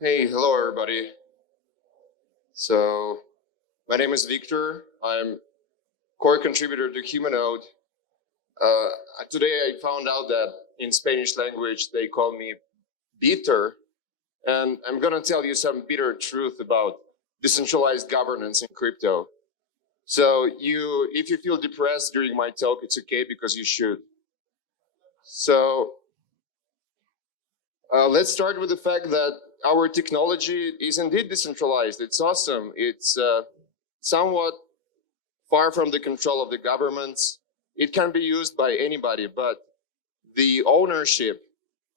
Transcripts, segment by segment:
Hey, hello everybody. So, my name is Victor. I'm core contributor to Humanode. Today I found out that in Spanish language they call me bitter, and I'm gonna tell you some bitter truth about decentralized governance in crypto. So if you feel depressed during my talk, it's okay because you should. So let's start with the fact that our technology is indeed decentralized. It's awesome. It's somewhat far from the control of the governments. It can be used by anybody, but the ownership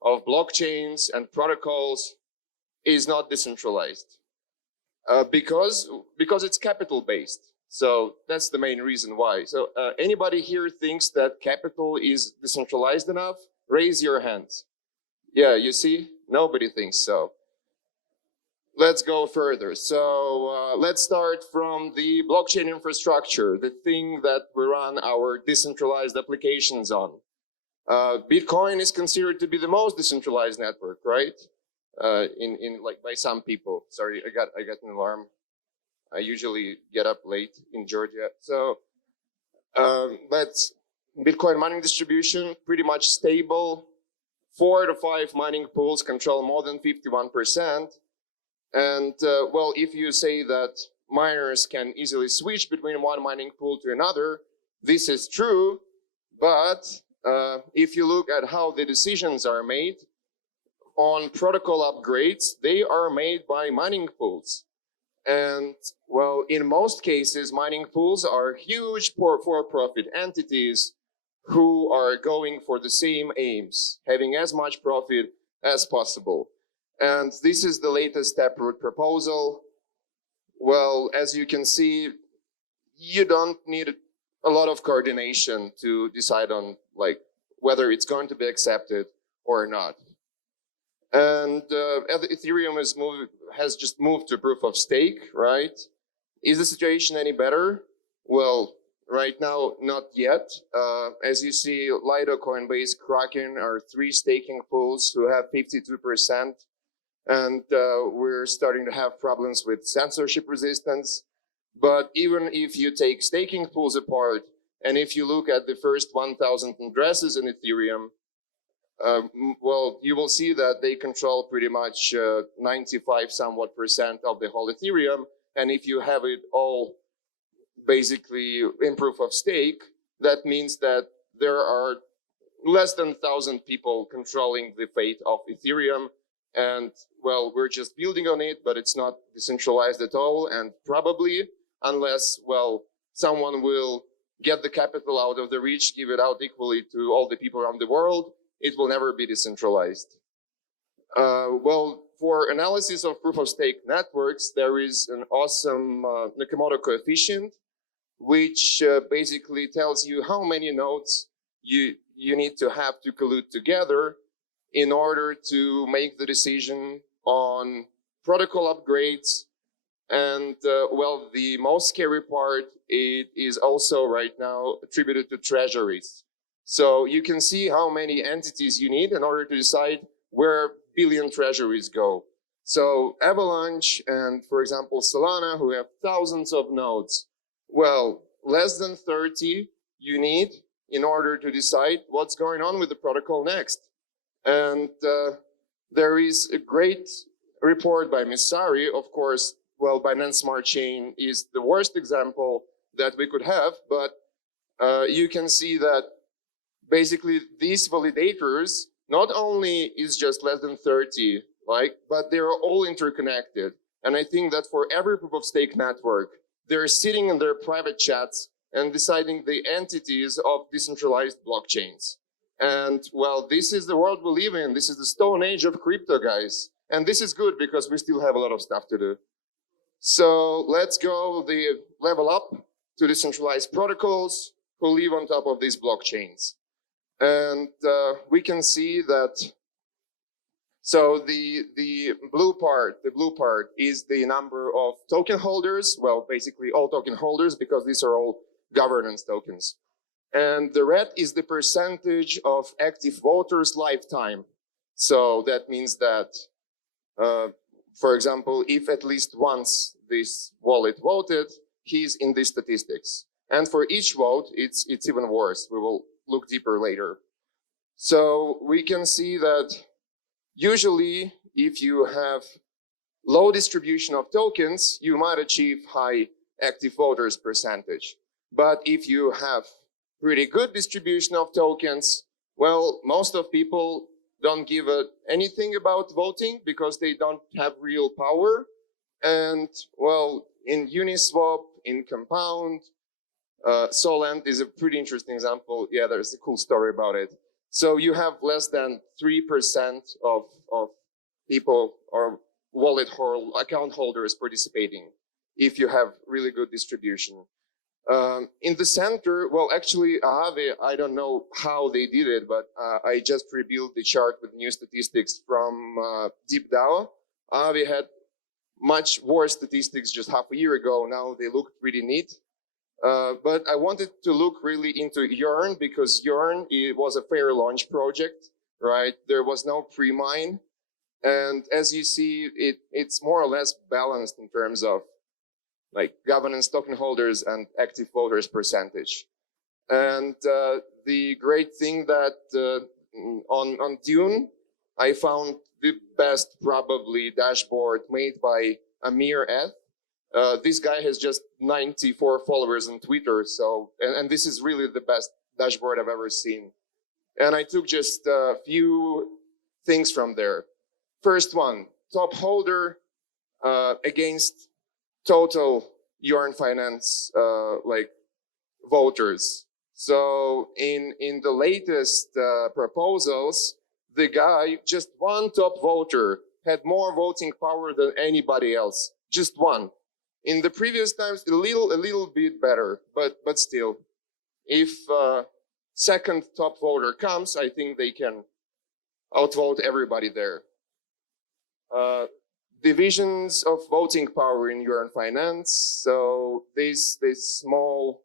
of blockchains and protocols is not decentralized because it's capital based. So that's the main reason why. So anybody here thinks that capital is decentralized enough? Raise your hands. Yeah, you see, nobody thinks so. Let's go further. So let's start from the blockchain infrastructure, the thing that we run our decentralized applications on. Bitcoin is considered to be the most decentralized network, right? By some people. Sorry, I got an alarm. I usually get up late in Georgia. So that's Bitcoin mining distribution, pretty much stable. 4 to 5 mining pools control more than 51%. And well, if you say that miners can easily switch between one mining pool to another, this is true. But if you look at how the decisions are made on protocol upgrades, they are made by mining pools. And well, in most cases, mining pools are huge for-profit entities who are going for the same aims, having as much profit as possible. And this is the latest Taproot proposal. Well, as you can see, you don't need a lot of coordination to decide on whether it's going to be accepted or not. And Ethereum has just moved to proof of stake, right? Is the situation any better? Well, right now, not yet. As you see, Lido, Coinbase, Kraken are 3 staking pools who have 52%. And we're starting to have problems with censorship resistance. But even if you take staking pools apart, and if you look at the first 1,000 addresses in Ethereum, well, you will see that they control pretty much 95 somewhat percent of the whole Ethereum. And if you have it all basically in proof of stake, that means that there are less than 1,000 people controlling the fate of Ethereum. And well, we're just building on it, but it's not decentralized at all. And probably, unless, well, someone will get the capital out of the rich, give it out equally to all the people around the world, it will never be decentralized. Well, for analysis of proof of stake networks, there is an awesome Nakamoto coefficient, which basically tells you how many nodes you need to have to collude together in order to make the decision on protocol upgrades. And well, the most scary part, it is also right now attributed to treasuries. So you can see how many entities you need in order to decide where billion treasuries go. So Avalanche and, for example, Solana, who have thousands of nodes, well, less than 30 you need in order to decide what's going on with the protocol next. And there is a great report by Missari. Of course, well, Binance Smart Chain is the worst example that we could have, but you can see that basically these validators, not only is just less than 30, but they're all interconnected. And I think that for every proof of stake network, they're sitting in their private chats and deciding the entities of decentralized blockchains. And well, this is the world we live in. This is the stone age of crypto, guys. And this is good because we still have a lot of stuff to do. So let's go the level up to decentralized protocols who live on top of these blockchains. And we can see that, so the blue part is the number of token holders. Well, basically all token holders, because these are all governance tokens. And the red is the percentage of active voters lifetime. So that means that For example, if at least once this wallet voted, he's in the statistics. And for each vote, it's even worse. We will look deeper later. So we can see that usually if you have low distribution of tokens, you might achieve high active voters percentage. But if you have pretty good distribution of tokens, well, most of people don't give anything about voting because they don't have real power. And well, in Uniswap, in Compound, Solent is a pretty interesting example. Yeah, there's a cool story about it. So you have less than 3% of people or wallet account holders participating if you have really good distribution. In the center, well, actually, Aave, I don't know how they did it, but I just rebuilt the chart with new statistics from DeepDAO. Aave had much worse statistics just half a year ago. Now they look pretty neat. But I wanted to look really into Yearn because Yearn, it was a fair launch project, right? There was no pre-mine. And as you see, it's more or less balanced in terms of like governance token holders and active voters percentage. And the great thing that on Dune, I found the best probably dashboard made by Amir Eth. This guy has just 94 followers on Twitter. So, and this is really the best dashboard I've ever seen. And I took just a few things from there. First one, top holder against total Yearn Finance like voters. So in the latest proposals, the guy, just one top voter, had more voting power than anybody else. Just one. In the previous times, a little bit better, but still, if second top voter comes, I think they can outvote everybody there. Divisions of voting power in Yearn Finance. So this small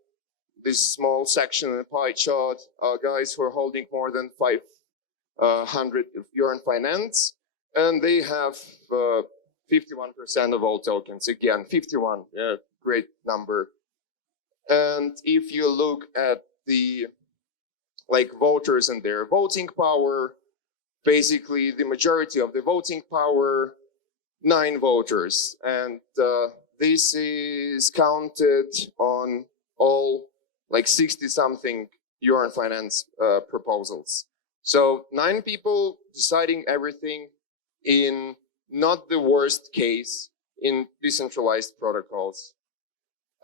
section in the pie chart are guys who are holding more than 500 Yearn Finance, and they have 51% of all tokens. Again, 51, yeah, great number. And if you look at the like voters and their voting power, basically the majority of the voting power, 9 voters. And this is counted on all like 60 something Yearn Finance proposals. So 9 people deciding everything in not the worst case in decentralized protocols.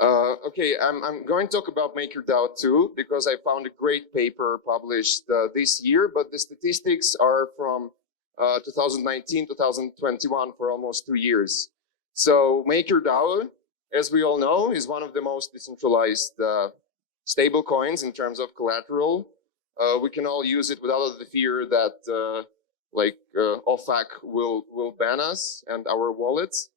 Okay, I'm going to talk about MakerDAO too, because I found a great paper published this year, but the statistics are from 2019, 2021 for almost 2 years. So MakerDAO, as we all know, is one of the most decentralized stable coins in terms of collateral. We can all use it without the fear that OFAC will ban us and our wallets.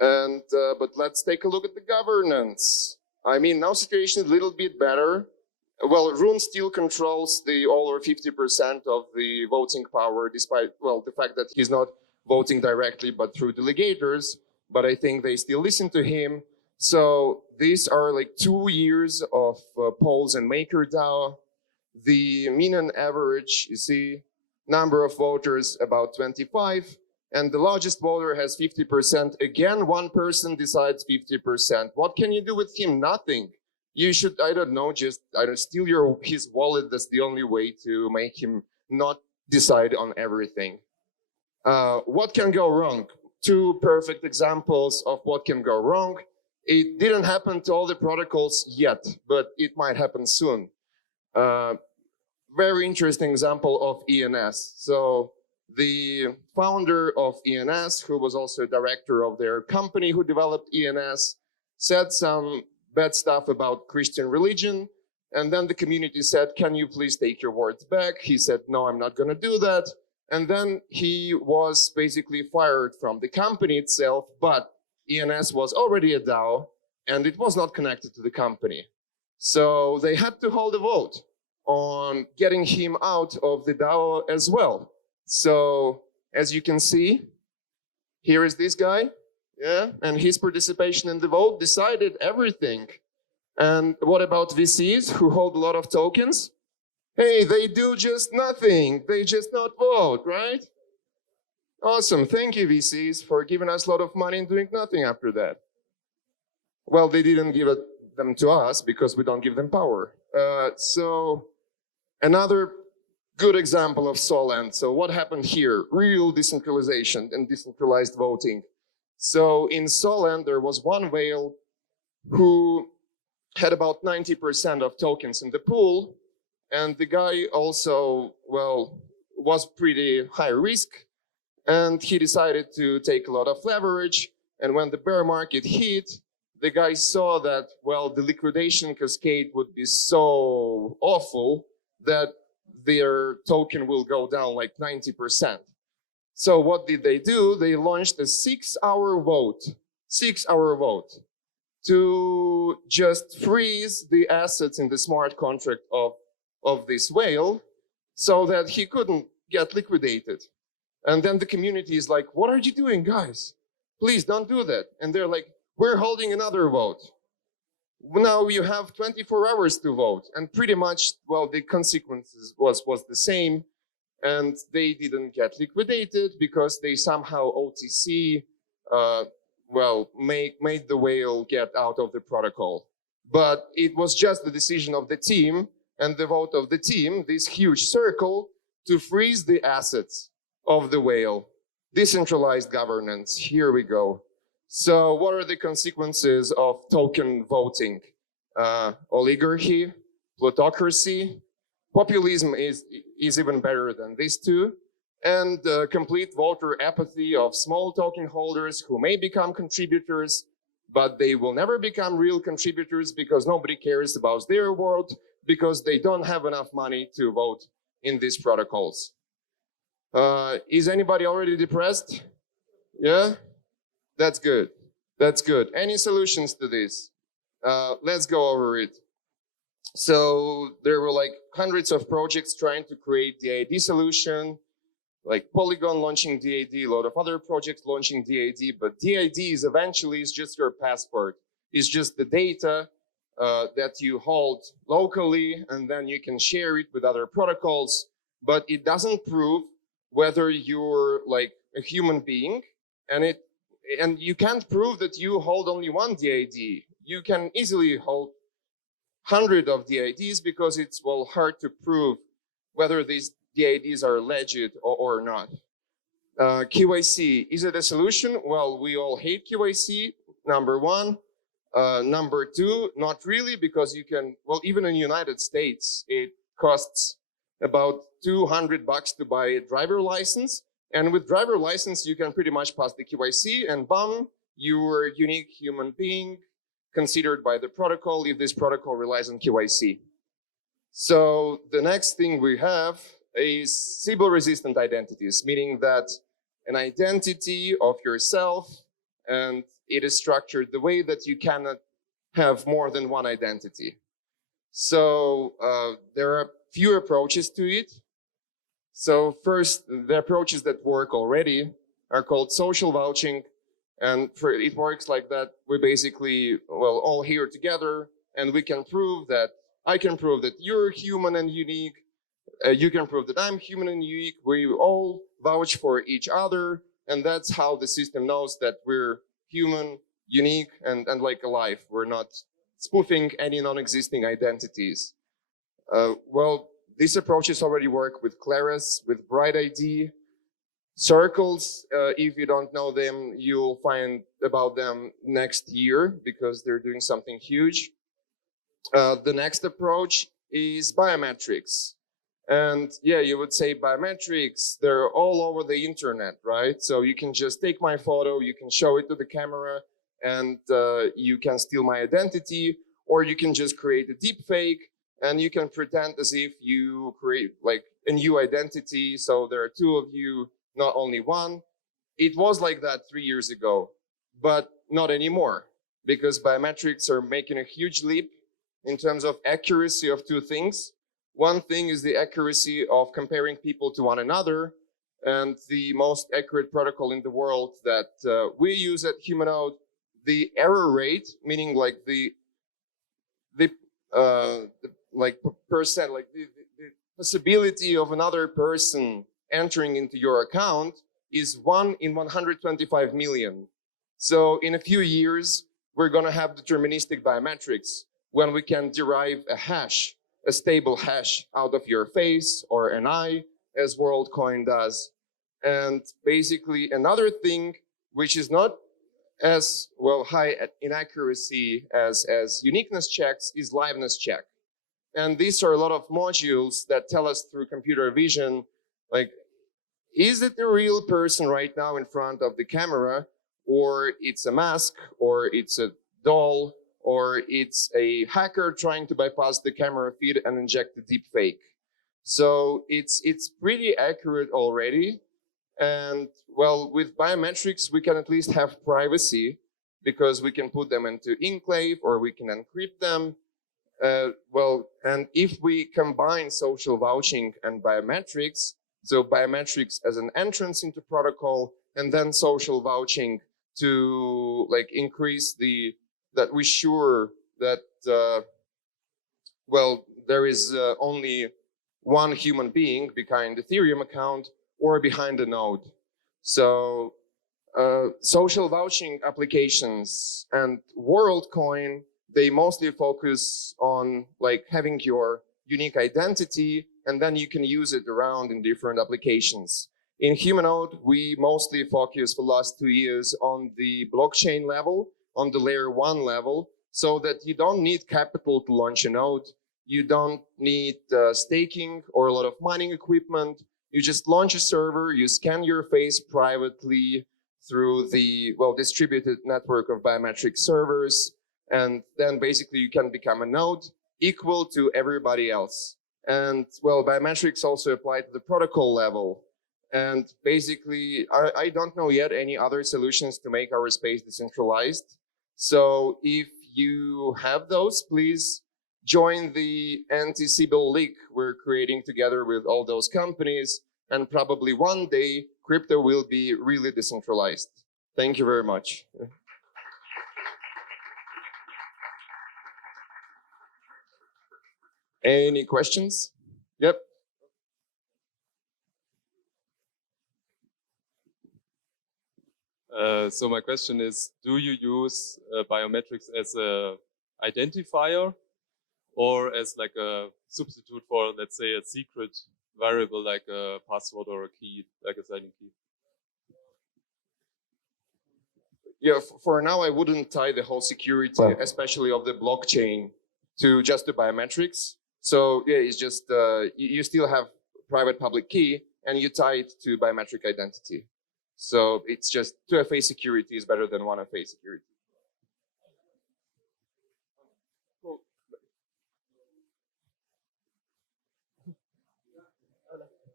And but let's take a look at the governance. I mean, now situation is a little bit better. Well, Rune still controls the over 50% of the voting power, despite, well, the fact that he's not voting directly, but through delegators. But I think they still listen to him. So these are like 2 years of polls in MakerDAO. The mean and average, you see, number of voters about 25. And the largest voter has 50%. Again, one person decides 50%. What can you do with him? Nothing. You should, I don't know, just steal his wallet. That's the only way to make him not decide on everything. What can go wrong? 2 perfect examples of what can go wrong. It didn't happen to all the protocols yet, but it might happen soon. Very interesting example of ENS. So the founder of ENS, who was also a director of their company who developed ENS, said some bad stuff about Christian religion. And then the community said, can you please take your words back? He said, no, I'm not going to do that. And then he was basically fired from the company itself, but ENS was already a DAO and it was not connected to the company. So they had to hold a vote on getting him out of the DAO as well. So as you can see, Here is this guy, yeah, and his participation in the vote decided everything. And what about VCs who hold a lot of tokens? Hey, they do just nothing. They just not vote, right? Awesome. Thank you, VCs, for giving us a lot of money and doing nothing after that. Well, they didn't give them to us because we don't give them power. So another good example of Solend. So what happened here? Real decentralization and decentralized voting. So in Solend, there was one whale who had about 90% of tokens in the pool. And the guy also, well, was pretty high risk. And he decided to take a lot of leverage. And when the bear market hit, the guy saw that, well, the liquidation cascade would be so awful that their token will go down like 90%. So what did they do? They launched a 6-hour vote, 6-hour vote, to just freeze the assets in the smart contract of this whale so that he couldn't get liquidated. And then the community is like, what are you doing, guys? Please don't do that. And they're like, we're holding another vote. Now you have 24 hours to vote. And pretty much, well, the consequences was the same. And they didn't get liquidated because they somehow OTC, well, made the whale get out of the protocol. But it was just the decision of the team and the vote of the team, this huge circle, to freeze the assets of the whale. Decentralized governance, here we go. So what are the consequences of token voting? Oligarchy, plutocracy, populism is even better than these two, and complete voter apathy of small token holders who may become contributors, but they will never become real contributors because nobody cares about their world, because they don't have enough money to vote in these protocols. Is anybody already depressed? Yeah? That's good. That's good. Any solutions to this? Let's go over it. So there were like hundreds of projects trying to create DAD solution, like Polygon launching DAD, a lot of other projects launching DAD, but DAD is eventually just your passport. It's just the data that you hold locally, and then you can share it with other protocols, but it doesn't prove whether you're like a human being, and you can't prove that you hold only one DAD. You can easily hold 100 of DADs because it's, well, hard to prove whether these DADs are legit or not. QIC, is it a solution? Well, we all hate QIC, number one. Number two, not really, because you can, well, even in the United States, it costs about $200 to buy a driver license. And with driver license, you can pretty much pass the QIC and bam, you're a unique human being considered by the protocol if this protocol relies on QIC. So the next thing we have is Sybil-resistant identities, meaning that an identity of yourself, and it is structured the way that you cannot have more than one identity. So there are few approaches to it. So first, the approaches that work already are called social vouching. And it works like that. We basically, well, all here together, and we can prove that, I can prove that you're human and unique. You can prove that I'm human and unique. We all vouch for each other. And that's how the system knows that we're human, unique, and like alive. We're not spoofing any non-existing identities. Well, these approaches already work with Claris, with Bright ID. Circles, if you don't know them, you'll find about them next year because they're doing something huge. The next approach is biometrics. And yeah, you would say biometrics, they're all over the internet, right? So you can just take my photo, you can show it to the camera, and you can steal my identity, or you can just create a deep fake, and you can pretend as if you create like a new identity. So there are two of you, not only one. It was like that 3 years ago, but not anymore, because biometrics are making a huge leap in terms of accuracy of two things. One thing is the accuracy of comparing people to one another, and the most accurate protocol in the world that we use at Humanode, the error rate, meaning like the percent, like the possibility of another person entering into your account is 1 in 125 million. So in a few years, we're going to have deterministic biometrics when we can derive a hash, a stable hash out of your face or an eye, as WorldCoin does. And basically another thing which is not as well high in accuracy as uniqueness checks is liveness check. And these are a lot of modules that tell us through computer vision, like, is it a real person right now in front of the camera, or it's a mask, or it's a doll, or it's a hacker trying to bypass the camera feed and inject the deep fake. So it's pretty accurate already. And well, with biometrics, we can at least have privacy because we can put them into enclave or we can encrypt them. And if we combine social vouching and biometrics, so biometrics as an entrance into protocol and then social vouching to like increase that we're sure that, there is only one human being behind Ethereum account or behind a node. So social vouching applications and WorldCoin, they mostly focus on like having your unique identity, and then you can use it around in different applications. In Humanode, we mostly focus for the last 2 years on the blockchain level, on the layer 1 level, so that you don't need capital to launch a node. You don't need staking or a lot of mining equipment. You just launch a server, you scan your face privately through the distributed network of biometric servers, and then basically you can become a node equal to everybody else. And well, biometrics also apply to the protocol level. And basically, I don't know yet any other solutions to make our space decentralized. So if you have those, please join the anti-Sybil league we're creating together with all those companies. And probably one day, crypto will be really decentralized. Thank you very much. Any questions? Yep. So my question is, do you use biometrics as a identifier or as like a substitute for, let's say, a secret variable like a password or a key, like a signing key? Yeah, for now, I wouldn't tie the whole security, especially of the blockchain, to just the biometrics. So yeah, it's just, you still have private public key and you tie it to biometric identity. So it's just 2FA security is better than 1FA security.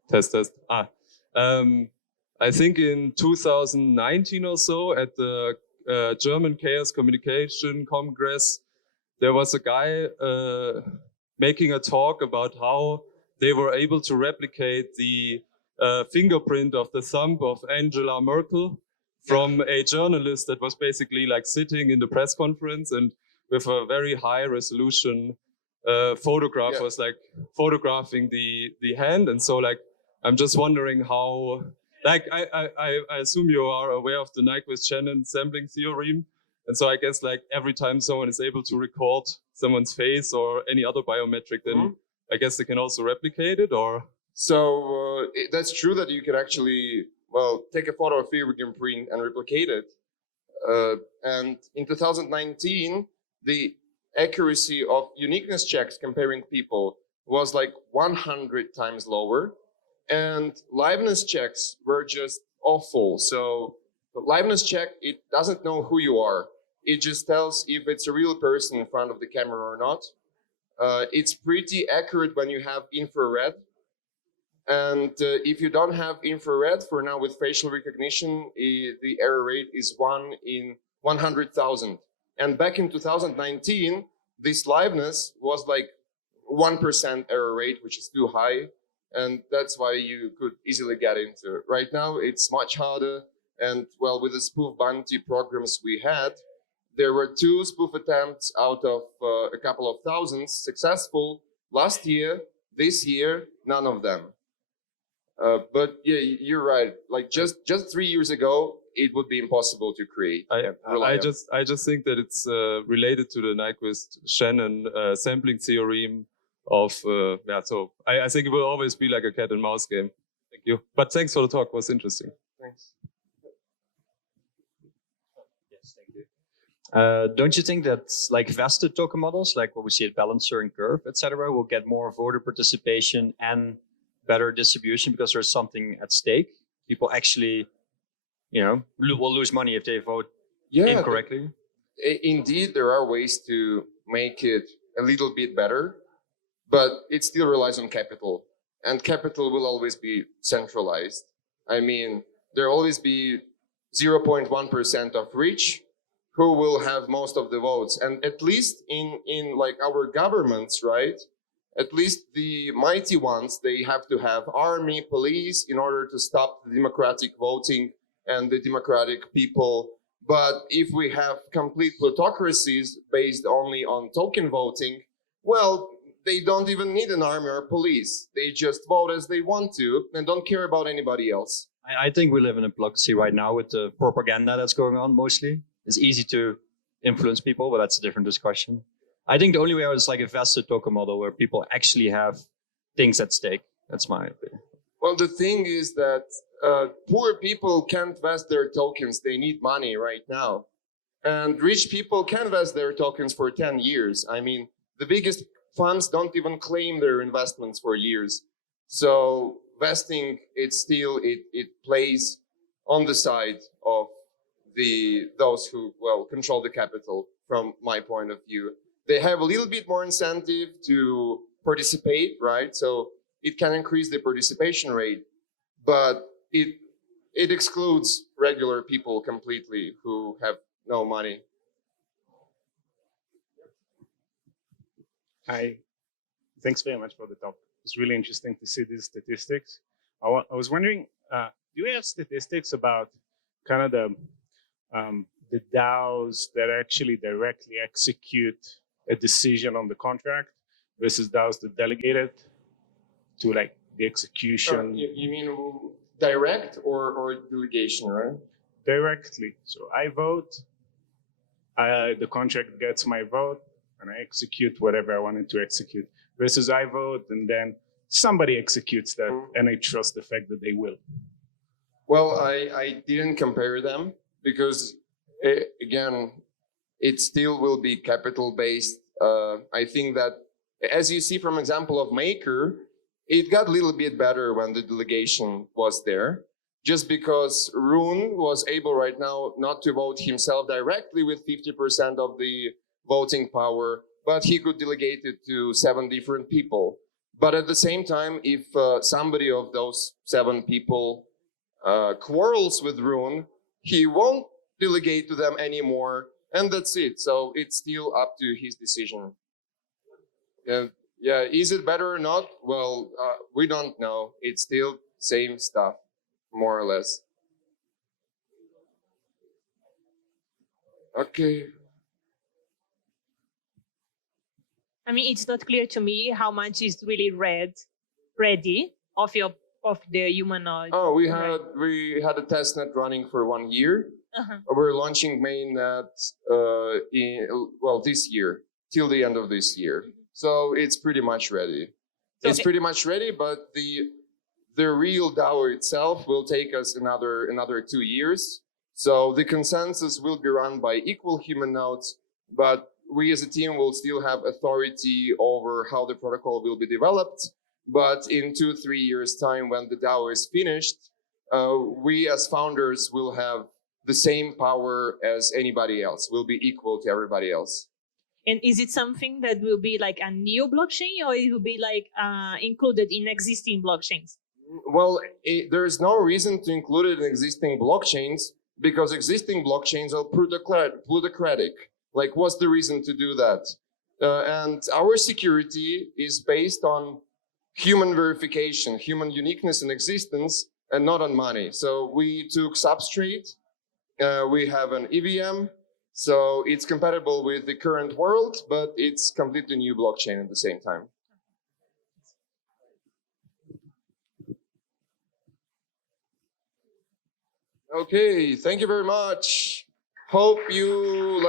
Test. I think in 2019 or so at the German Chaos Communication Congress, there was a guy making a talk about how they were able to replicate the fingerprint of the thumb of Angela Merkel from a journalist that was basically like sitting in the press conference, and with a very high resolution photograph was like photographing the hand. And so like, I'm just wondering how, like, I assume you are aware of the Nyquist-Shannon sampling theorem. And so I guess like every time someone is able to record someone's face or any other biometric, then I guess they can also replicate it, or? So that's true that you can actually, take a photo of fingerprint and replicate it. And in 2019, the accuracy of uniqueness checks comparing people was like 100 times lower. And liveness checks were just awful. So the liveness check, it doesn't know who you are. It just tells if it's a real person in front of the camera or not. It's pretty accurate when you have infrared. And if you don't have infrared, for now with facial recognition, the error rate is 1 in 100,000. And back in 2019, this liveness was like 1% error rate, which is too high. And that's why you could easily get into it. Right now, it's much harder. And well, with the spoof bounty programs we had, there were 2 spoof attempts out of a couple of thousands successful. Last year, this year, none of them. But yeah, you're right. Like just 3 years ago, it would be impossible to create. I just think that it's related to the Nyquist-Shannon sampling theorem of yeah. So I think it will always be like a cat and mouse game. Thank you. But thanks for the talk. It was interesting. Thanks. Yes, thank you. Don't you think that like vested token models, like what we see at Balancer and Curve, etc., will get more voter participation and better distribution because there's something at stake? People actually, you know, will lose money if they vote incorrectly. Indeed, there are ways to make it a little bit better, but it still relies on capital, and capital will always be centralized. I mean, there will always be 0.1% of rich who will have most of the votes, and at least in like our governments, right? At least the mighty ones, they have to have army, police in order to stop the democratic voting and the democratic people. But if we have complete plutocracies based only on token voting, well, they don't even need an army or police. They just vote as they want to and don't care about anybody else. I think we live in a plutocracy right now with the propaganda that's going on mostly. It's easy to influence people, but that's a different discussion. I think the only way out is like a vested token model where people actually have things at stake. That's my opinion. Well, the thing is that poor people can't vest their tokens. They need money right now. And rich people can vest their tokens for 10 years. I mean, the biggest funds don't even claim their investments for years. So vesting, it plays on the side of those who, well, control the capital from my point of view. They have a little bit more incentive to participate, right? So it can increase the participation rate, but it excludes regular people completely who have no money. Hi, thanks very much for the talk. It's really interesting to see these statistics. I was wondering, do you have statistics about kind of the DAOs that actually directly execute a decision on the contract versus DAOs that delegate it to like the execution? You mean direct or delegation, right? Directly. So I vote, the contract gets my vote, and I execute whatever I wanted to execute. Versus I vote, and then somebody executes that, and I trust the fact that they will. Well, I didn't compare them because, again, it still will be capital-based. I think that, as you see from example of Maker, it got a little bit better when the delegation was there, just because Rune was able right now not to vote himself directly with 50% of the voting power, but he could delegate it to 7 different people. But at the same time, if somebody of those 7 people quarrels with Rune, he won't delegate to them anymore, and that's it. So it's still up to his decision. Yeah, is it better or not? Well, we don't know. It's still same stuff, more or less. Okay. I mean, it's not clear to me how much is really ready of the humanoid. Oh, we had a test net running for 1 year. We're launching mainnet this year, till the end of this year. So it's pretty much ready. So it's pretty much ready, but the real DAO itself will take us another 2 years. So the consensus will be run by equal human nodes, but we as a team will still have authority over how the protocol will be developed. But in 2-3 years' time, when the DAO is finished, we as founders will have the same power as anybody else. We'll be equal to everybody else. And is it something that will be like a new blockchain, or it will be like included in existing blockchains? Well, there is no reason to include it in existing blockchains, because existing blockchains are plutocratic. Like, what's the reason to do that? And our security is based on human verification, human uniqueness and existence, and not on money. So we took substrate. We have an EVM. So it's compatible with the current world, but it's completely new blockchain at the same time. Okay, thank you very much. Hope you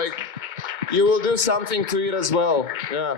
will do something to it as well. Yeah.